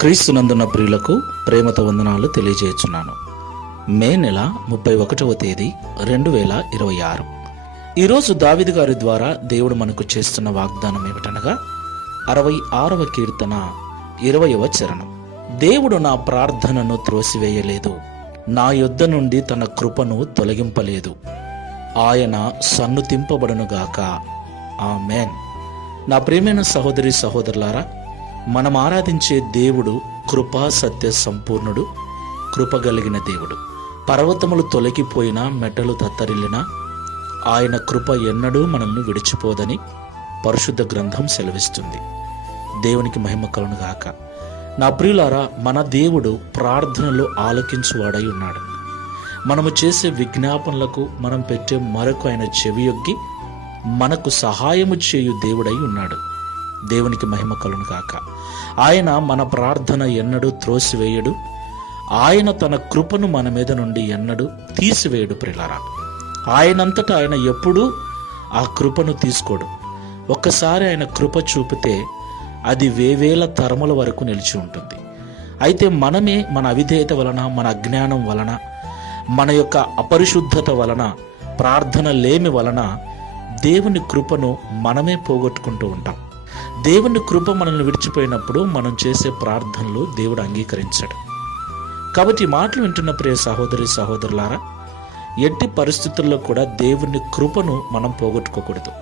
క్రీస్తునందున్న ప్రియులకు ప్రేమతో వందనాలు తెలియజేస్తున్నాను. మే నెల 31వ తేదీ 2026. ఈరోజు దావీదు గారి ద్వారా దేవుడు మనకు చేస్తున్న వాగ్దానం ఏమిటనగా 66వ కీర్తన 20వ చరణం. దేవుడు నా ప్రార్థనను త్రోసివేయలేదు, నా యొద్ద నుండి తన కృపను తొలగింపలేదు. ఆయన సన్నుతింపబడునుగాక. ఆమేన్. నా ప్రియమైన సహోదరి సహోదరులారా, మనం ఆరాధించే దేవుడు కృపా సత్య సంపూర్ణుడు, కృపగలిగిన దేవుడు. పర్వతములు తొలగిపోయినా, మెట్టలు తత్తరిల్లినా ఆయన కృప ఎన్నడూ మనల్ని విడిచిపోదని పరిశుద్ధ గ్రంథం సెలవిస్తుంది. దేవునికి మహిమ కలుగును గాక. నా ప్రియులారా, మన దేవుడు ప్రార్థనలో ఆలకించువాడై ఉన్నాడు. మనము చేసే విజ్ఞాపనలకు మనం పెట్టే మరొక ఆయన చెవియొగ్గి మనకు సహాయము చేయు దేవుడై ఉన్నాడు. దేవునికి మహిమ కలుగును గాక. ఆయన మన ప్రార్థన ఎన్నడూ త్రోసివేయడు. ఆయన తన కృపను మన మీద నుండి ఎన్నడూ తీసివేయడు. ప్రియులారా, ఆయనంతటా ఆయన ఎప్పుడూ ఆ కృపను తీసుకోడు. ఒక్కసారి ఆయన కృప చూపితే అది వేవేల తరముల వరకు నిలిచి ఉంటుంది. అయితే మనమే మన అవిధేయత వలన, మన అజ్ఞానం వలన, మన యొక్క అపరిశుద్ధత వలన, ప్రార్థన లేమి వలన దేవుని కృపను మనమే పోగొట్టుకుంటూ ఉంటాం. దేవుని కృప మనల్ని విడిచిపోయినప్పుడు మనం చేసే ప్రార్థనలు దేవుడు అంగీకరించడు. కాబట్టి ఈ మాటలు వింటున్న ప్రియ సహోదరి సహోదరులారా, ఎట్టి పరిస్థితుల్లో కూడా దేవుని కృపను మనం పోగొట్టుకోకూడదు.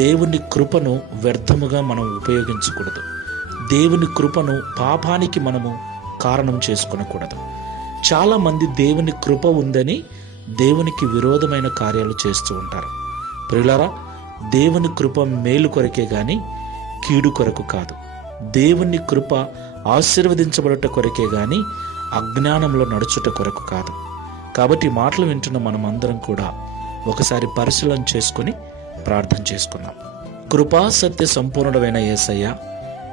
దేవుని కృపను వ్యర్థముగా మనం ఉపయోగించకూడదు. దేవుని కృపను పాపానికి మనము కారణం చేసుకొనకూడదు. చాలామంది దేవుని కృప ఉందని దేవునికి విరోధమైన కార్యాలు చేస్తూ ఉంటారు. ప్రియులారా, దేవుని కృప మేలు కొరకే గాని కీడు కొరకు కాదు. దేవుని కృప ఆశీర్వదించబడట కొరకే గాని అజ్ఞానంలో నడుచుట కొరకు కాదు. కాబట్టి మాటలు వింటున్న మనం అందరం కూడా ఒకసారి పరిశీలన చేసుకుని ప్రార్థన చేసుకుందాం. కృపా సత్య సంపూర్ణుడైన యేసయ్య,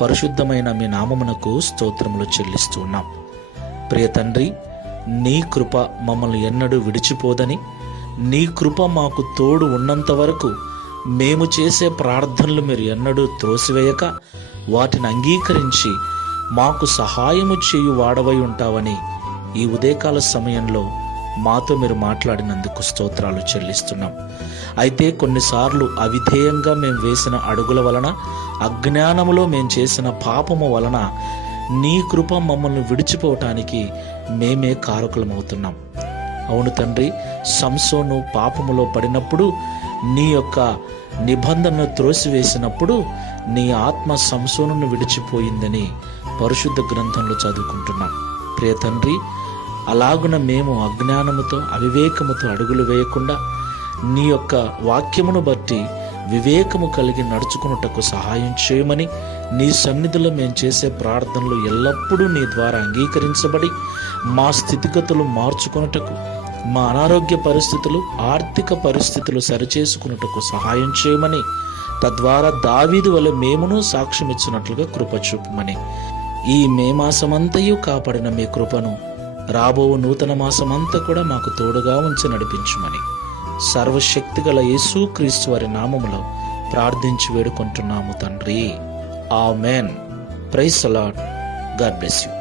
పరిశుద్ధమైన మీ నామమునకు స్తోత్రములు చెల్లిస్తూ ఉన్నాం. ప్రియ తండ్రి, నీ కృప మమ్మల్ని ఎన్నడూ విడిచిపోదని, నీ కృప మాకు తోడు ఉన్నంత వరకు మేము చేసే ప్రార్థనలు మీరు ఎన్నడూ త్రోసివేయక వాటిని అంగీకరించి మాకు సహాయము చేయు వాడవై ఉంటావని ఈ ఉదయకాల సమయంలో మాతో మీరు మాట్లాడినందుకు స్తోత్రాలు చెల్లిస్తున్నాం. అయితే కొన్నిసార్లు అవిధేయంగా మేము వేసిన అడుగుల వలన, అజ్ఞానములో మేము చేసిన పాపము వలన నీ కృప మమ్మల్ని విడిచిపోవటానికి మేమే కారకులమవుతున్నాం. అవును తండ్రి, సంసోను పాపములో పడినప్పుడు నీ యొక్క నిబంధనను త్రోసివేసినప్పుడు నీ ఆత్మ సంసోనును విడిచిపోయిందని పరిశుద్ధ గ్రంథంలో చదువుకుంటున్నాం. ప్రియ తండ్రి, అలాగున మేము అజ్ఞానముతో, అవివేకముతో అడుగులు వేయకుండా నీ యొక్క వాక్యమును బట్టి వివేకము కలిగి నడుచుకున్నటకు సహాయం చేయమని, నీ సన్నిధిలో మేము చేసే ప్రార్థనలు ఎల్లప్పుడూ నీ ద్వారా అంగీకరించబడి మా స్థితిగతులు మార్చుకున్నటకు, మా అనారోగ్య పరిస్థితులు, ఆర్థిక పరిస్థితులు సరిచేసుకున్నటకు సహాయం చేయమని, తద్వారా దావీదు వలె మేమును సాక్ష్యం ఇచ్చినట్లుగా కృప చూపమని, ఈ మే మాసమంతయు కాపాడిన మీ కృపను రాబో నూతన మాసమంతా కూడా మాకు తోడుగా ఉంచి నడిపించుమని సర్వశక్తిగల యేసుక్రీస్తు వారి నామములో ప్రార్థించి వేడుకుంటున్నాము తండ్రి. Amen. Praise the Lord. God bless you.